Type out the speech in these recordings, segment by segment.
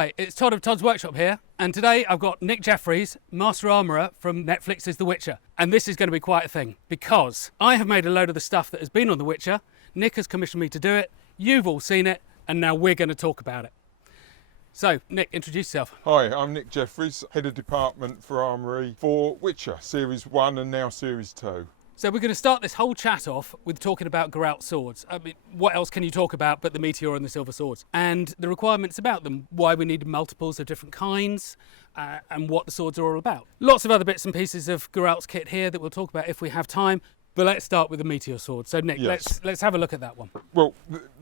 Hi, it's Todd of Todd's Workshop here, and today I've got Nick Jeffries, Master Armourer from Netflix's The Witcher. And this is going to be quite a thing, because I have made a load of the stuff that has been on The Witcher, Nick has commissioned me to do it, you've all seen it, and now we're going to talk about it. So, Nick, introduce yourself. Hi, I'm Nick Jeffries, Head of Department for Armoury for Witcher, Series 1 and now Series 2. So we're going to start this whole chat off with talking about Geralt swords. I mean, what else can you talk about but the Meteor and the Silver Swords? And the requirements about them, why we need multiples of different kinds, and what the swords are all about. Lots of other bits and pieces of Geralt's kit here that we'll talk about if we have time, but let's start with the Meteor Sword. So Nick, Yes. let's have a look at that one. Well,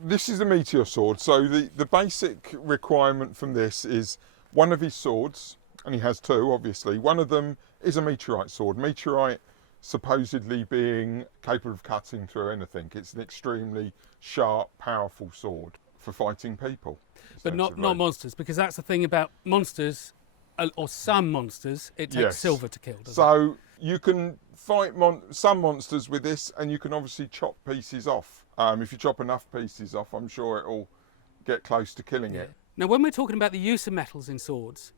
this is the Meteor Sword, so the basic requirement from this is one of his swords, and he has two obviously, one of them is a meteorite sword. Meteorite supposedly being capable of cutting through anything. It's an extremely sharp, powerful sword for fighting people. But not monsters, because that's the thing about monsters, or some monsters, it takes silver to kill, doesn't it? So you can fight some monsters with this, and you can obviously chop pieces off. If you chop enough pieces off, I'm sure it'll get close to killing it. Now, when we're talking about the use of metals in swords,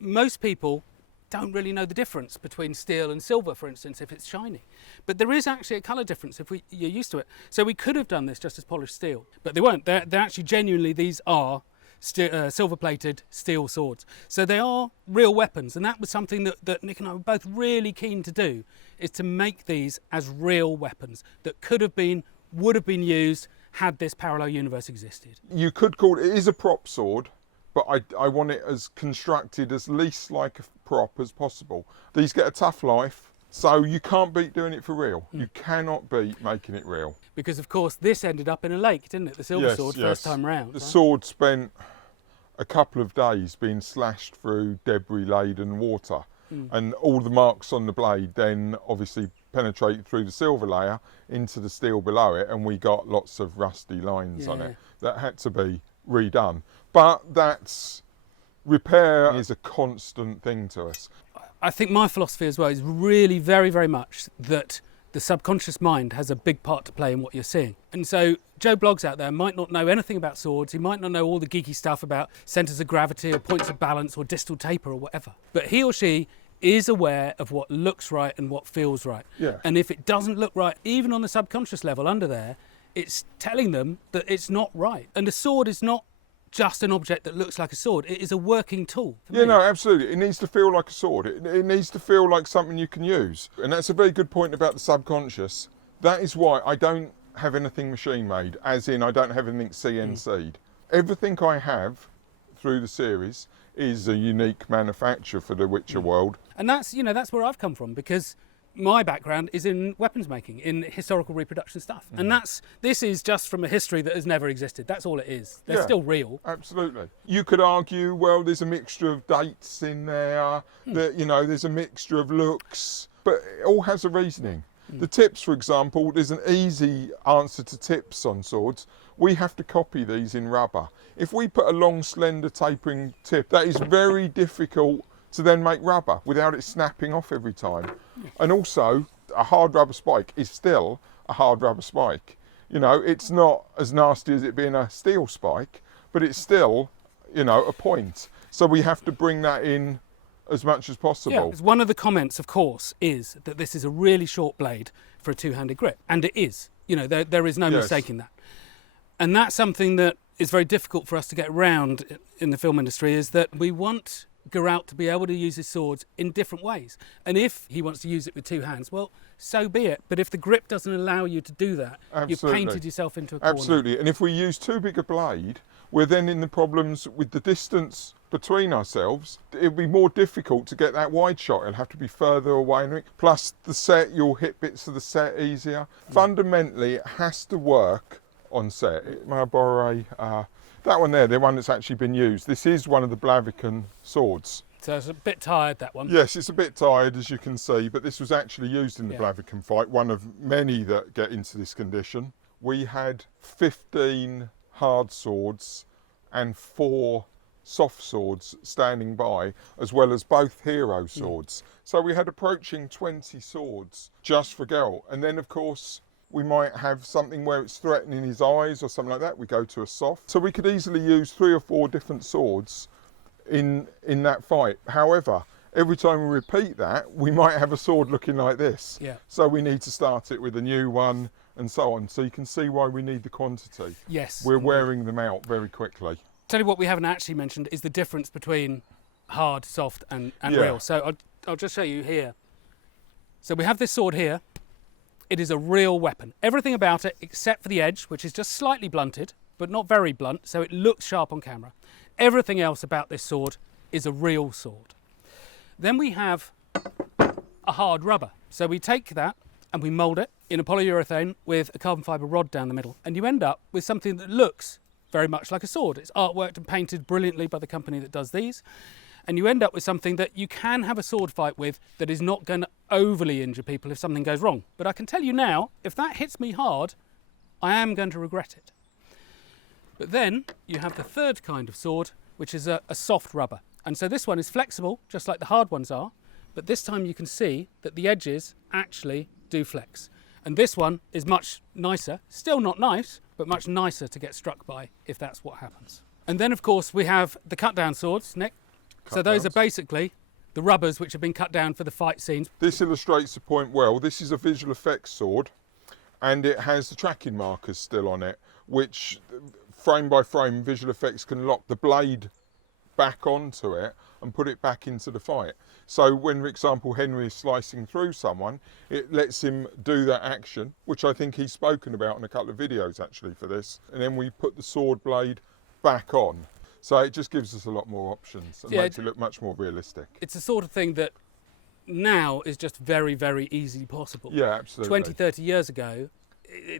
most people don't really know the difference between steel and silver, for instance, if it's shiny. But there is actually a colour difference if you're used to it. So we could have done this just as polished steel, but they weren't. They're actually genuinely, these are silver-plated steel swords. So they are real weapons, and that was something that Nick and I were both really keen to do, is to make these as real weapons that would have been used had this parallel universe existed. You could call it is a prop sword, but I want it as constructed as least like a prop as possible. These get a tough life, so you can't beat doing it for real. You cannot beat making it real. Because of course this ended up in a lake, didn't it? The Silver Sword, first time round. The sword spent a couple of days being slashed through debris-laden water, and all the marks on the blade then obviously penetrated through the silver layer into the steel below it, and we got lots of rusty lines on it that had to be redone. But repair is a constant thing to us. I think my philosophy as well is really very, very much that the subconscious mind has a big part to play in what you're seeing. And so Joe Bloggs out there might not know anything about swords, he might not know all the geeky stuff about centres of gravity or points of balance or distal taper or whatever, but he or she is aware of what looks right and what feels right. And if it doesn't look right, even on the subconscious level under there, it's telling them that it's not right. And a sword is not just an object that looks like a sword. It is a working tool. No, absolutely. It needs to feel like a sword. It needs to feel like something you can use. And that's a very good point about the subconscious. That is why I don't have anything machine made, as in I don't have anything CNC'd. Everything I have through the series is a unique manufacture for the Witcher world. And that's where I've come from, because my background is in weapons making, in historical reproduction stuff. And this is just from a history that has never existed. That's all it is. They're still real. Absolutely. You could argue, well, there's a mixture of dates in there, that, there's a mixture of looks, but it all has a reasoning. The tips, for example, there's an easy answer to tips on swords. We have to copy these in rubber. If we put a long, slender, tapering tip, that is very difficult to then make rubber without it snapping off every time. And also, a hard rubber spike is still a hard rubber spike. It's not as nasty as it being a steel spike, but it's still, a point. So we have to bring that in as much as possible. Yeah, one of the comments, of course, is that this is a really short blade for a two-handed grip. And it is. There is no mistaking that. And that's something that is very difficult for us to get around in the film industry, is that we want Geralt to be able to use his swords in different ways. And if he wants to use it with two hands, well, so be it. But if the grip doesn't allow you to do that, you've painted yourself into a corner. Absolutely. And if we use too big a blade, we're then in the problems with the distance between ourselves. It'll be more difficult to get that wide shot. It'll have to be further away. Plus the set, you'll hit bits of the set easier. Fundamentally, it has to work on set. May I borrow that one there, the one that's actually been used. This is one of the Blaviken swords. So it's a bit tired, that one. Yes, it's a bit tired, as you can see, but this was actually used in the Blaviken fight, one of many that get into this condition. We had 15 hard swords and 4 soft swords standing by, as well as both hero swords. So we had approaching 20 swords just for Geralt. And then, of course, we might have something where it's threatening his eyes or something like that. We go to a soft. So we could easily use 3 or 4 different swords in that fight. However, every time we repeat that, we might have a sword looking like this. Yeah. So we need to start it with a new one and so on. So you can see why we need the quantity. Yes. We're wearing them out very quickly. Tell you what we haven't actually mentioned is the difference between hard, soft and Yeah. real. So I'll just show you here. So we have this sword here. It is a real weapon. Everything about it except for the edge, which is just slightly blunted, but not very blunt, so it looks sharp on camera. Everything else about this sword is a real sword. Then we have a hard rubber. So we take that and we mould it in a polyurethane with a carbon fibre rod down the middle, and you end up with something that looks very much like a sword. It's artworked and painted brilliantly by the company that does these, and you end up with something that you can have a sword fight with that is not going to overly injure people if something goes wrong. But I can tell you now, if that hits me hard, I am going to regret it. But then you have the third kind of sword, which is a soft rubber. And so this one is flexible, just like the hard ones are, but this time you can see that the edges actually do flex. And this one is much nicer, still not nice, but much nicer to get struck by if that's what happens. And then of course we have the cut down swords, Nick. So those are basically the rubbers which have been cut down for the fight scenes. This illustrates the point well. This is a visual effects sword, and it has the tracking markers still on it, which frame by frame visual effects can lock the blade back onto it and put it back into the fight. So when, for example, Henry is slicing through someone, it lets him do that action, which I think he's spoken about in a couple of videos actually for this, and then we put the sword blade back on. So it just gives us a lot more options and makes it look much more realistic. It's the sort of thing that now is just very, very easily possible. Yeah, absolutely. 20, 30 years ago,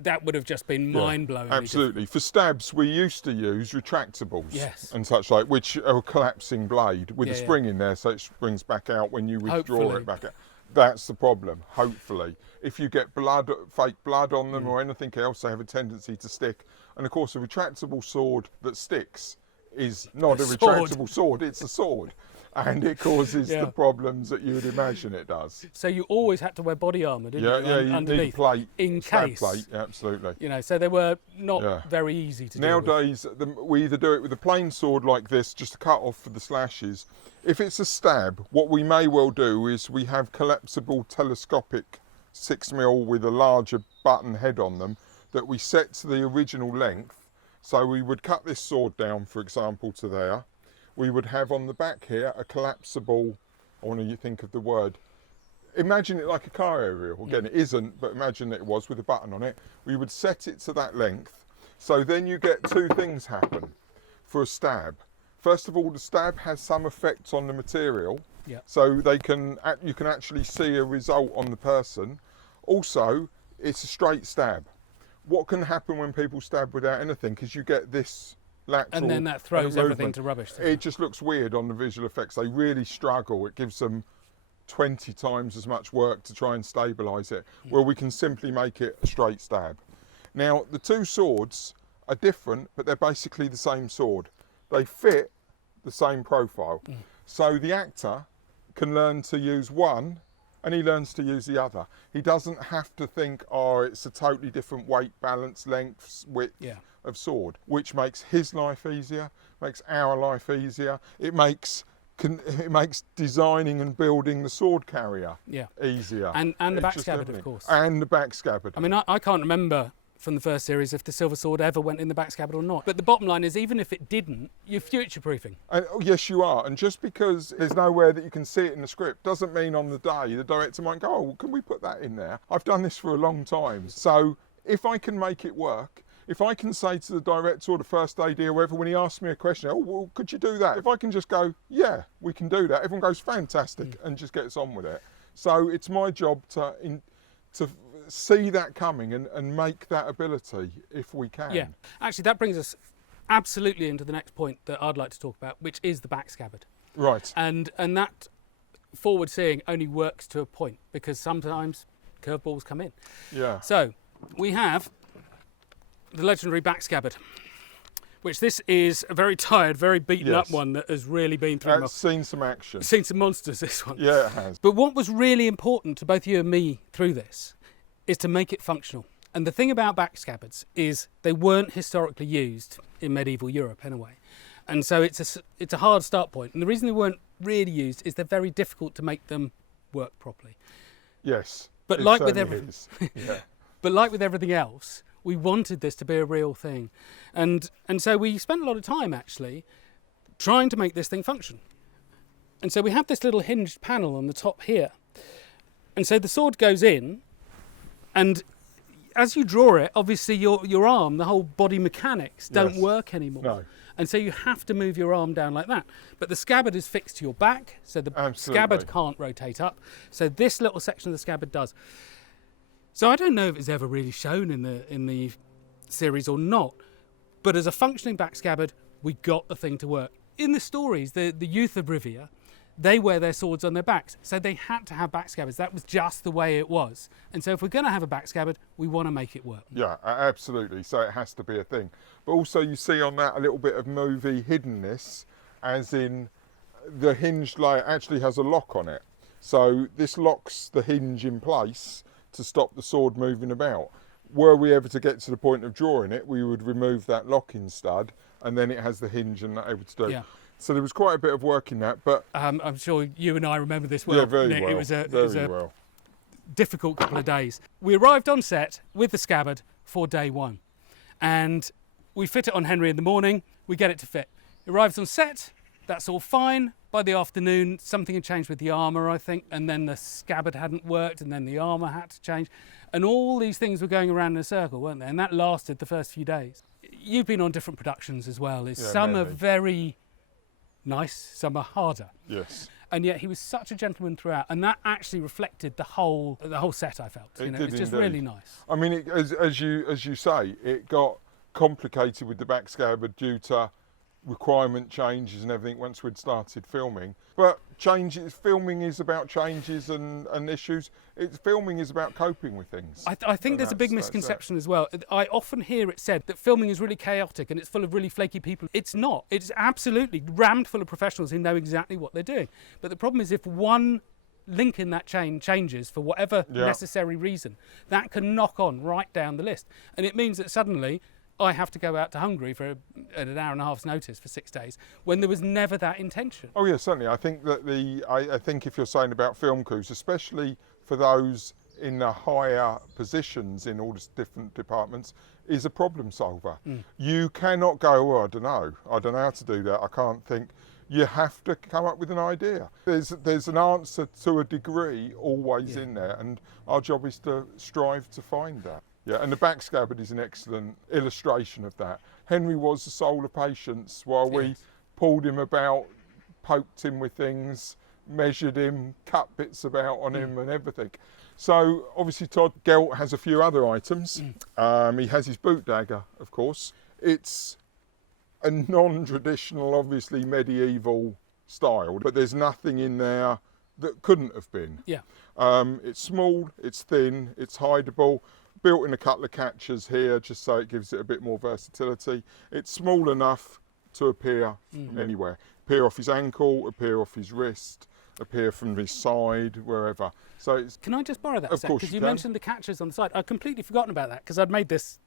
that would have just been mind-blowing. Absolutely. For stabs, we used to use retractables Yes. and such like, which are a collapsing blade with a spring in there, so it springs back out when you withdraw Hopefully. it back out. That's the problem, hopefully. If you get blood, fake blood on them or anything else, they have a tendency to stick. And of course, a retractable sword that sticks is not a retractable sword, it's a sword. And it causes the problems that you would imagine it does. So you always had to wear body armour, didn't you? Yeah, you underneath, need a plate, in stab case. plate, absolutely. You know, so they were not very easy to do. Nowadays, we either do it with a plain sword like this, just to cut off for the slashes. If it's a stab, what we may well do is we have collapsible telescopic 6mm with a larger button head on them that we set to the original length. So we would cut this sword down, for example, to there. We would have on the back here a collapsible, I want you to think of the word, imagine it like a car aerial. Again, it isn't, but imagine that it was with a button on it. We would set it to that length. So then you get two things happen for a stab. First of all, the stab has some effect on the material. Yeah. So you can actually see a result on the person. Also, it's a straight stab. What can happen when people stab without anything is you get this lateral and then that throws everything movement. to rubbish. It just looks weird on the visual effects. They really struggle. It gives them 20 times as much work to try and stabilise it, where we can simply make it a straight stab. Now, the two swords are different, but they're basically the same sword. They fit the same profile. So the actor can learn to use one and he learns to use the other. He doesn't have to think, oh, it's a totally different weight, balance, length, width of sword, which makes his life easier, makes our life easier. It makes designing and building the sword carrier easier. And the back scabbard, of course. And the back scabbard. I mean, I can't remember from the first series if the silver sword ever went in the back scabbard or not. But the bottom line is, even if it didn't, you're future-proofing. And, yes, you are. And just because there's nowhere that you can see it in the script doesn't mean on the day the director might go, oh, can we put that in there? I've done this for a long time. So if I can make it work, if I can say to the director or the first AD or whoever, when he asks me a question, oh, well, could you do that? If I can just go, yeah, we can do that. Everyone goes, fantastic, and just gets on with it. So it's my job to see that coming and make that ability if we can. Yeah, actually that brings us absolutely into the next point that I'd like to talk about, which is the back scabbard. Right. And that forward seeing only works to a point, because sometimes curveballs come in. Yeah. So we have the legendary back scabbard, which this is a very tired, very beaten up one that has really been through. It's seen some action. Seen some monsters, this one. Yeah, it has. But what was really important to both you and me through this is to make it functional. And the thing about back scabbards is they weren't historically used in medieval Europe anyway. And so it's a hard start point. And the reason they weren't really used is they're very difficult to make them work properly. Yes. But it like with certainly everything, is. Yeah. but like with everything else, we wanted this to be a real thing, and so we spent a lot of time actually trying to make this thing function. And so we have this little hinged panel on the top here, and so the sword goes in, and as you draw it, obviously your arm, the whole body mechanics don't Yes. work anymore. No. And so you have to move your arm down like that. But the scabbard is fixed to your back, so the Absolutely. scabbard can't rotate up. So this little section of the scabbard does. So I don't know if it's ever really shown in the series or not, but as a functioning back scabbard, we got the thing to work. In the stories, the youth of Rivia, they wear their swords on their backs, so they had to have back scabbards. That was just the way it was. And so if we're going to have a back scabbard, we want to make it work. Yeah, absolutely. So it has to be a thing. But also you see on that a little bit of movie hiddenness, as in the hinge layer actually has a lock on it. So this locks the hinge in place to stop the sword moving about. Were we ever to get to the point of drawing it, we would remove that locking stud, and then it has the hinge and able to do. Yeah. So there was quite a bit of work in that, but I'm sure you and I remember this well. yeah, very Nick. well. It was a well. difficult couple of days. We arrived on set with the scabbard for day one, and we fit it on Henry in the morning. We get it to fit. It arrives on set. That's all fine. By the afternoon, something had changed with the armour, I think, and then the scabbard hadn't worked, and then the armour had to change, and all these things were going around in a circle, weren't they? And that lasted the first few days. You've been on different productions as well. Some are many. very nice, some are harder. Yes. And yet he was such a gentleman throughout, and that actually reflected the whole set. I felt, It it did was just indeed. really nice. I mean, as you say, it got complicated with the back scabbard due to requirement changes and everything once we'd started filming. But filming is about changes and issues. Filming is about coping with things. I think And there's a big that's misconception as well. I often hear it said that filming is really chaotic and it's full of really flaky people. It's not. It's absolutely rammed full of professionals who know exactly what they're doing. But the problem is if one link in that chain changes for whatever necessary reason, that can knock on right down the list. And it means that suddenly I have to go out to Hungary at an hour and a half's notice for 6 days when there was never that intention. Oh yeah, certainly. I think that I think if you're saying about film crews, especially for those in the higher positions in all the different departments, is a problem solver. You cannot go, oh, I don't know how to do that. I can't think. You have to come up with an idea. There's an answer to a degree always in there, and our job is to strive to find that. Yeah, and the back scabbard is an excellent illustration of that. Henry was the soul of patience while we pulled him about, poked him with things, measured him, cut bits about on him and everything. So obviously Geralt has a few other items. He has his boot dagger, of course. It's a non-traditional, obviously medieval style, but there's nothing in there that couldn't have been. Yeah. It's small, it's thin, it's hideable. Built in a couple of catches here just so it gives it a bit more versatility. It's small enough to appear from anywhere. Appear off his ankle, appear off his wrist, appear from his side, wherever. So it's... Can I just borrow that Of a sec? course Because you you can. mentioned the catches on the side. I'd completely forgotten about that because I'd made this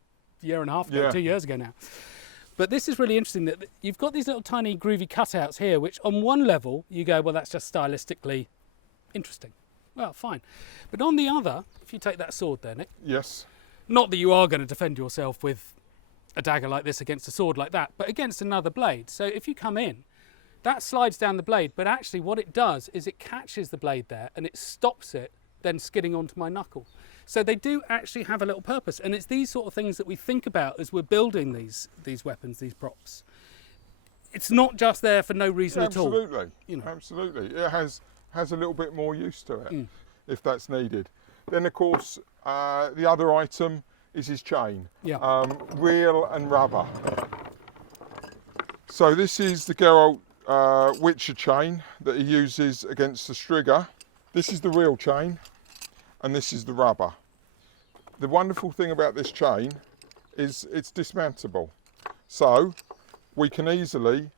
a year and a half ago, 2 years ago now. But this is really interesting that you've got these little tiny groovy cutouts here, which on one level you go, well, that's just stylistically interesting. Well, fine. But on the other, if you take that sword there, Nick. Yes. Not that you are going to defend yourself with a dagger like this against a sword like that, but against another blade. So if you come in, that slides down the blade, but actually what it does is it catches the blade there and it stops it then skidding onto my knuckle. So they do actually have a little purpose, and it's these sort of things that we think about as we're building these weapons, these props. It's not just there for no reason at all. Absolutely. You know. Absolutely. It has a little bit more use to it if that's needed. Then of course the other item is his chain. Yeah. Real and rubber. So this is the Geralt Witcher chain that he uses against the Striga. This is the real chain and this is the rubber. The wonderful thing about this chain is it's dismantleable. So we can easily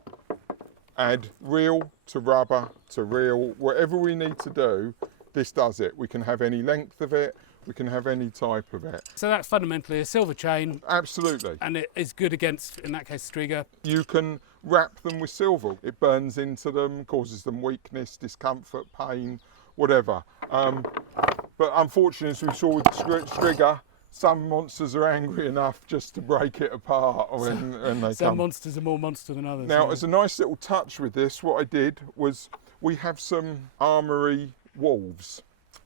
add reel to rubber to reel, whatever we need to do, this does it. We can have any length of it, We can have any type of it. So that's fundamentally a silver chain, Absolutely. and it is good against, in that case, striga. You can wrap them with silver. It burns into them, causes them weakness, discomfort, pain, whatever. But unfortunately, as we saw with striga, some monsters are angry enough just to break it apart when they come. Some monsters are more monster than others. Now, yeah. as a nice little touch with this, what I did was we have some armoury wolves,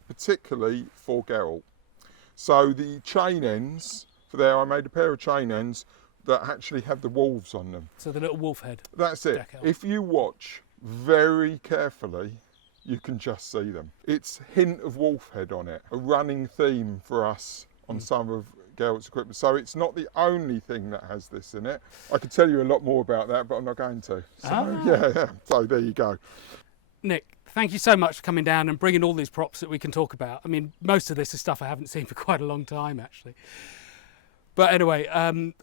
particularly for Geralt. So the chain ends, for there I made a pair of chain ends that actually have the wolves on them. So the little wolf head. That's it. Decal. If you watch very carefully, you can just see them. It's hint of wolf head on it, a running theme for us on some of Geralt's equipment. So it's not the only thing that has this in it. I could tell you a lot more about that, but I'm not going to. So yeah. So there you go. Nick, thank you so much for coming down and bringing all these props that we can talk about. I mean, most of this is stuff I haven't seen for quite a long time, actually. But anyway,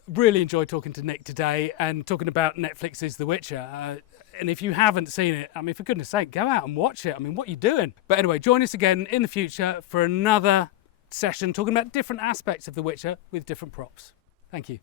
really enjoyed talking to Nick today and talking about Netflix's The Witcher. And if you haven't seen it, I mean, for goodness sake, go out and watch it. I mean, what are you doing? But anyway, join us again in the future for another session talking about different aspects of The Witcher with different props. Thank you.